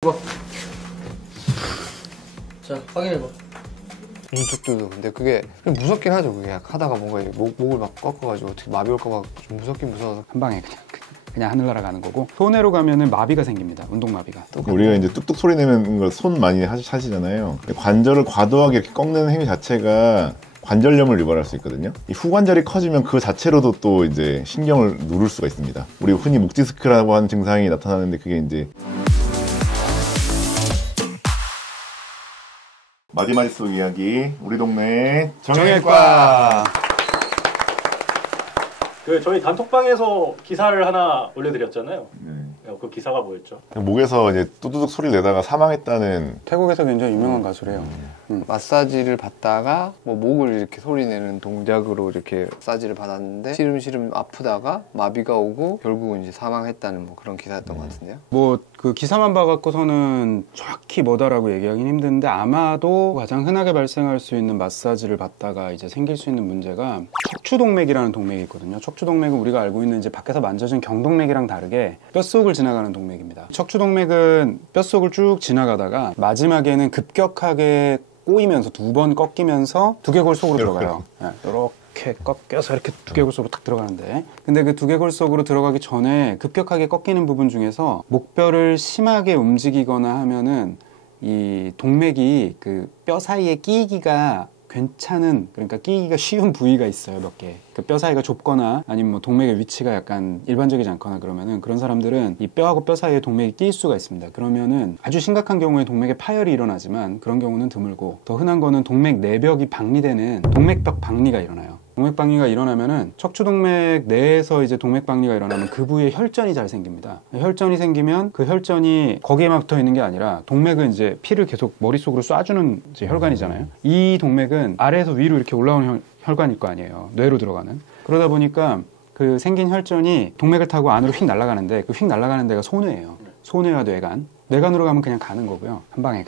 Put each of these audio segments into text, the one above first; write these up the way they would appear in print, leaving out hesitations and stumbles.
봐. 자, 확인해봐. 눈쪽도 근데 그게 좀 무섭긴 하죠. 그게 하다가 뭔가 목을 막 꺾어가지고 어떻게 마비 올까봐 좀 무섭긴 무서워서 한 방에 그냥 하늘 날아가는 거고, 손해로 가면은 마비가 생깁니다. 운동마비가. 우리가 이제 뚝뚝 소리 내는 걸 손 많이 하시잖아요. 관절을 과도하게 이렇게 꺾는 행위 자체가 관절염을 유발할 수 있거든요. 이 후관절이 커지면 그 자체로도 또 이제 신경을 누를 수가 있습니다. 우리가 흔히 목 디스크라고 하는 증상이 나타나는데 그게 이제 마디마디 속 이야기, 우리 동네 정형외과. 저희 단톡방에서 기사를 하나 올려드렸잖아요. 네. 그 기사가 뭐였죠? 목에서 이제 뚜두둑 소리를 내다가 사망했다는. 태국에서 굉장히 유명한 가수래요. 마사지를 받다가 뭐 목을 이렇게 소리 내는 동작으로 이렇게 마사지를 받았는데 시름시름 아프다가 마비가 오고 결국은 이제 사망했다는 뭐 그런 기사였던 것 같은데요. 뭐 그 기사만 봐갖고서는 정확히 뭐다라고 얘기하긴 힘든데, 아마도 가장 흔하게 발생할 수 있는 마사지를 받다가 이제 생길 수 있는 문제가 척추동맥이라는 동맥이 있거든요. 척추동맥은 우리가 알고 있는 이제 밖에서 만져진 경동맥이랑 다르게 뼛속을 지나가는 동맥입니다. 척추동맥은 뼛속을 쭉 지나가다가 마지막에는 급격하게 꼬이면서 두 번 꺾이면서 두개골 속으로 들어가요. 이렇게 꺾여서 이렇게 두개골 속으로 딱 들어가는데, 근데 그 두개골 속으로 들어가기 전에 급격하게 꺾이는 부분 중에서 목뼈를 심하게 움직이거나 하면은 이 동맥이 그 뼈 사이에 끼기가 괜찮은, 그러니까 끼기가 쉬운 부위가 있어요, 몇 개. 그 뼈 사이가 좁거나 아니면 뭐 동맥의 위치가 약간 일반적이지 않거나 그러면은, 그런 사람들은 이 뼈하고 뼈 사이에 동맥이 끼일 수가 있습니다. 그러면은 아주 심각한 경우에 동맥에 파열이 일어나지만 그런 경우는 드물고, 더 흔한 거는 동맥 내벽이 박리되는 동맥벽 박리가 일어나요. 동맥 박리가 일어나면은 척추동맥 내에서 이제 동맥 박리가 일어나면 그 부위에 혈전이 잘 생깁니다. 혈전이 생기면 그 혈전이 거기에만 붙어 있는 게 아니라, 동맥은 이제 피를 계속 머릿속으로 쏴주는 이제 혈관이잖아요. 이 동맥은 아래에서 위로 이렇게 올라오는 혈관일 거 아니에요. 뇌로 들어가는. 그러다 보니까 그 생긴 혈전이 동맥을 타고 안으로 휙 날아가는데, 그 휙 날아가는 데가 소뇌예요. 소뇌와 뇌간. 뇌간으로 가면 그냥 가는 거고요. 한 방에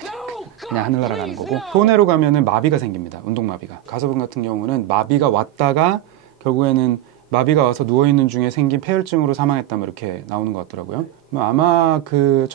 그냥 하늘 날아가는 거고, 소뇌로 가면은 마비가 생깁니다. 운동마비가. 가수분 같은 경우는 마비가 왔다가 결국에는 마비가 와서 누워있는 중에 생긴 폐혈증으로 사망했다면 이렇게 나오는 것 같더라고요. 아마 그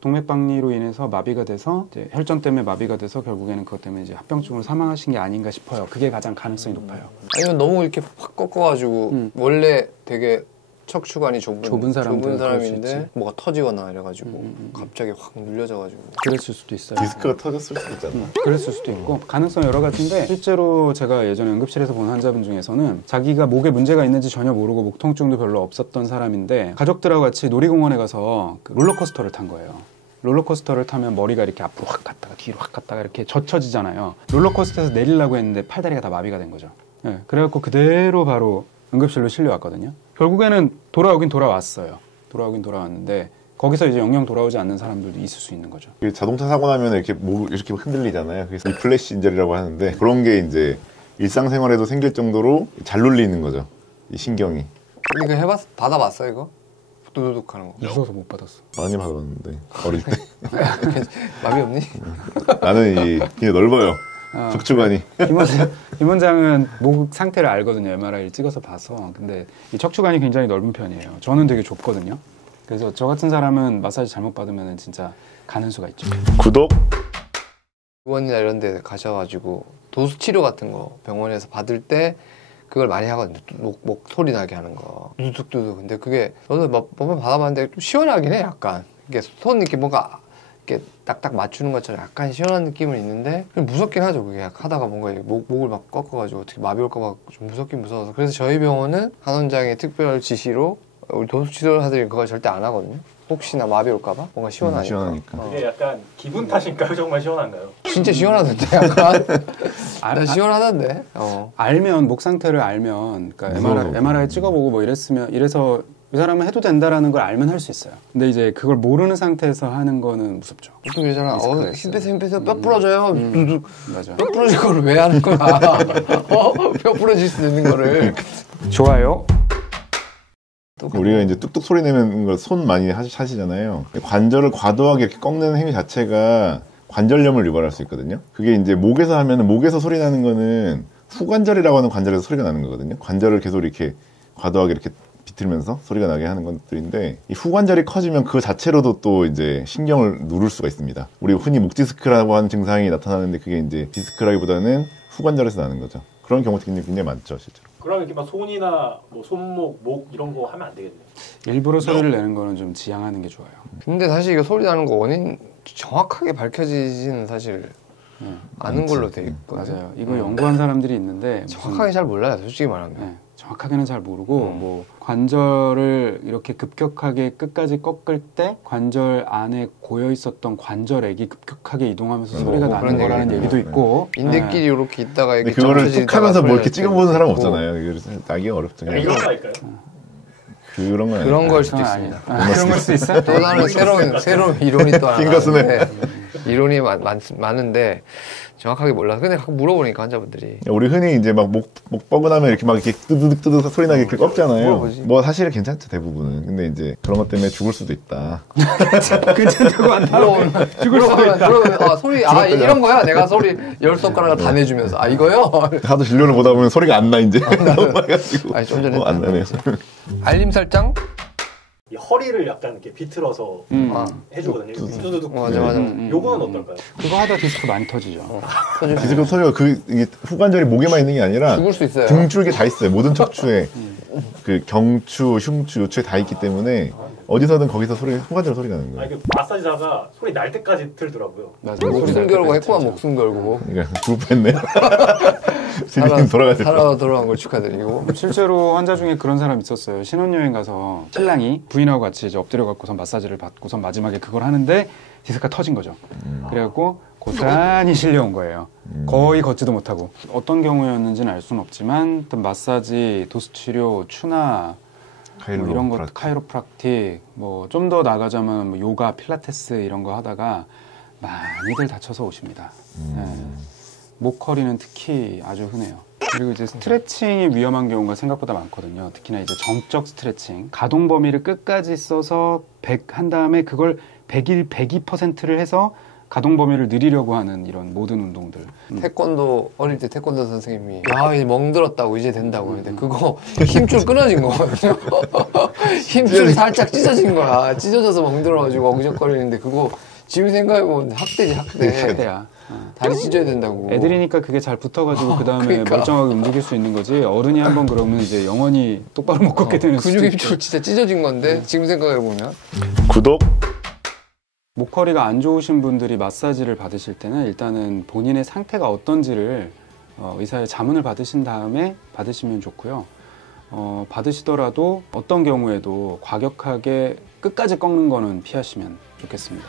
동맥박리로 인해서 마비가 돼서 이제 혈전 때문에 마비가 돼서 결국에는 그것 때문에 이제 합병증으로 사망하신 게 아닌가 싶어요. 그게 가장 가능성이 높아요. 아니면 너무 이렇게 확 꺾어가지고 원래 되게 척추관이 좁은 사람인데 뭐가 터지거나 이래가지고 갑자기 확 눌려져가지고 그랬을 수도 있어요. 디스크가 터졌을 수도 있잖아. 그랬을 수도 있고, 가능성 여러 가지인데, 실제로 제가 예전에 응급실에서 본 환자분 중에서는 자기가 목에 문제가 있는지 전혀 모르고 목 통증도 별로 없었던 사람인데, 가족들하고 같이 놀이공원에 가서 그 롤러코스터를 탄 거예요. 롤러코스터를 타면 머리가 이렇게 앞으로 확 갔다가 뒤로 확 갔다가 이렇게 젖혀지잖아요. 롤러코스터에서 내리려고 했는데 팔다리가 다 마비가 된 거죠. 네, 그래갖고 그대로 바로 응급실로 실려왔거든요. 결국에는 돌아오긴 돌아왔어요. 돌아오긴 돌아왔는데, 거기서 이제 영영 돌아오지 않는 사람들도 있을 수 있는 거죠. 자동차 사고 나면 이렇게 이렇게 흔들리잖아요. 그래서 리플래시 인절이라고 하는데, 그런 게 이제 일상생활에도 생길 정도로 잘 눌리는 거죠, 이 신경이. 이거 받아봤어 이거? 두두둑 하는 거. 무서워서 못 받았어. 많이 받았는데, 어릴 때. 마비 없니? 나는 그냥 넓어요. 척추관이. 김 원장은 목 상태를 알거든요. MRI를 찍어서 봐서. 근데 이 척추관이 굉장히 넓은 편이에요. 저는 되게 좁거든요. 그래서 저 같은 사람은 마사지 잘못 받으면 진짜 가는 수가 있죠. 구독! 의원이나 이런 데 가셔가지고 도수 치료 같은 거 병원에서 받을 때 그걸 많이 하거든요. 목 소리 나게 하는 거. 두둑두둑. 근데 그게 저도 몇 번 받아봤는데 좀 시원하긴 해, 약간. 이게 손 이렇게 뭔가 이렇게 딱딱 맞추는 것처럼 약간 시원한 느낌은 있는데, 무섭긴 하죠. 그게 하다가 뭔가 목을 막 꺾어가지고 어떻게 마비 올까봐 좀 무섭긴 무서워서. 그래서 저희 병원은 한 원장의 특별 지시로 우리 도수 치료사들이 그걸 절대 안 하거든요. 혹시나 마비 올까봐 뭔가 시원하니까. 그게 약간 기분 탓인가요? 정말 시원한가요? 진짜 시원하던데, 약간. 나 시원하던데. 알면, 목 상태를 알면, 그러니까 MRI 찍어보고 뭐 이래서 이 사람은 해도 된다라는 걸 알면 할 수 있어요. 근데 이제 그걸 모르는 상태에서 하는 거는 무섭죠. 보통 그러잖아. 힘 빼서 뼈 부러져요. 맞아. 뼈 부러질 거를 왜 하는 거야? 뼈 부러질 수 있는 거를. 좋아요. 우리가 이제 뚝뚝 소리 내는 걸 손 많이 하시잖아요. 관절을 과도하게 이렇게 꺾는 행위 자체가 관절염을 유발할 수 있거든요. 그게 이제 목에서 하면은, 목에서 소리 나는 거는 후관절이라고 하는 관절에서 소리가 나는 거거든요. 관절을 계속 이렇게 과도하게 이렇게 비틀면서 소리가 나게 하는 것들인데 이 후관절이 커지면 그 자체로도 또 이제 신경을 누를 수가 있습니다. 우리 흔히 목 디스크라고 하는 증상이 나타나는데 그게 이제 디스크라기보다는 후관절에서 나는 거죠. 그런 경우도 굉장히 많죠, 실제로. 그러면 이렇게 막 손이나 뭐 손목, 목 이런 거 하면 안 되겠네요. 일부러 소리를 내는 거는 좀 지양하는 게 좋아요. 근데 사실 이거 소리 나는 거 원인 정확하게 밝혀지지는 사실 아는 걸로 돼 있거든요. 맞아요. 이거 연구한 사람들이 있는데 정확하게 잘 몰라요, 솔직히 말하면. 네, 정확하게는 잘 모르고 뭐 관절을 이렇게 급격하게 끝까지 꺾을 때 관절 안에 고여 있었던 관절액이 급격하게 이동하면서 소리가 뭐 나는 그런 거라는 얘기가 얘기도 있고 인대끼리 이렇게 있다가 근데 이렇게 그거를 점쳐지다가 툭 하면서 뭐 이렇게 소리가 찍어보는 사람 있고. 없잖아요. 그래서 알기가 어렵죠. 약간 이런 거 할까요? 그런 건 그런 걸 수도 아, 있습니다. 그런 걸 수도 있어? 또 다른 새로운 이론이 또 하나 핑거스네. 나왔는데 이론이 많은데 정확하게 몰라서 근데 가끔 물어보니까 환자분들이 우리 흔히 이제 막 목 뻐근하면 이렇게 막 이렇게 뜨드득 소리 나게 이렇게 꺾잖아요. 물어보지. 뭐 사실은 괜찮죠, 대부분은. 근데 이제 그런 것 때문에 죽을 수도 있다. 괜찮다고 한다. 죽을 수도 있다. 아, 소리 이런 거야. 내가 소리 10손가락을 다 내주면서 이거요? 하도 진료를 보다 보면 소리가 안 나 이제. 너무 해가지고. 아니 좀 전에 안 나네요. 알림 설정? 이 허리를 약간 이렇게 비틀어서 아, 해주거든요. 두두둑. 맞아. 요거는 어떨까요? 그거 하다 디스크 많이 터지죠. 디스크 터져 이게 후관절이 목에만 있는 게 아니라 죽을 수 있어요. 등줄기 다 있어요. 모든 척추에 그 경추, 흉추, 요추에 다 있기 때문에 어디서든 거기서 후관절 소리가 나는 아 거예요. 이게 마사지사가 소리 날 때까지 틀더라고요. 맞아. 목숨 걸고 했구만 목숨 걸고. 그러니까 죽을 뻔했네요. 지금 돌아가실 거. 살아 돌아간 걸 축하드리고. 실제로 환자 중에 그런 사람 있었어요. 신혼여행 가서 신랑이 부인하고 같이 이제 엎드려 갖고선 마사지를 받고선 마지막에 그걸 하는데 디스크가 터진 거죠. 그래갖고 고스란히 실려온 거예요. 거의 걷지도 못하고. 어떤 경우였는지는 알 수는 없지만 어떤 마사지, 도수치료, 추나 뭐 이런 거 카이로프락틱 뭐 좀 더 나가자면 뭐 요가, 필라테스 이런 거 하다가 많이들 다쳐서 오십니다. 네. 목 허리는 특히 아주 흔해요. 그리고 이제 스트레칭이 위험한 경우가 생각보다 많거든요. 특히나 이제 정적 스트레칭. 가동 범위를 끝까지 써서 100 한 다음에 그걸 100일 102%를 해서 가동 범위를 늘리려고 하는 이런 모든 운동들. 태권도 어릴 때 태권도 선생님이 이제 멍들었다고 이제 된다고 했는데 그거 힘줄 끊어진 거거든요. 힘줄 살짝 찢어진 거야. 찢어져서 멍들어가지고 엉적거리는데 그거 지금 생각해보면 학대지 학대. 때야. 다리 찢어야 된다고. 애들이니까 그게 잘 붙어가지고 그 다음에 그러니까. 멀쩡하게 움직일 수 있는 거지. 어른이 한번 그러면 이제 영원히 똑바로 못 걷게 되는 수도 근육 있고. 힘줄 진짜 찢어진 건데 지금 생각해보면 구독. 목허리가 안 좋으신 분들이 마사지를 받으실 때는 일단은 본인의 상태가 어떤지를 의사의 자문을 받으신 다음에 받으시면 좋고요. 받으시더라도 어떤 경우에도 과격하게 끝까지 꺾는 거는 피하시면 좋겠습니다.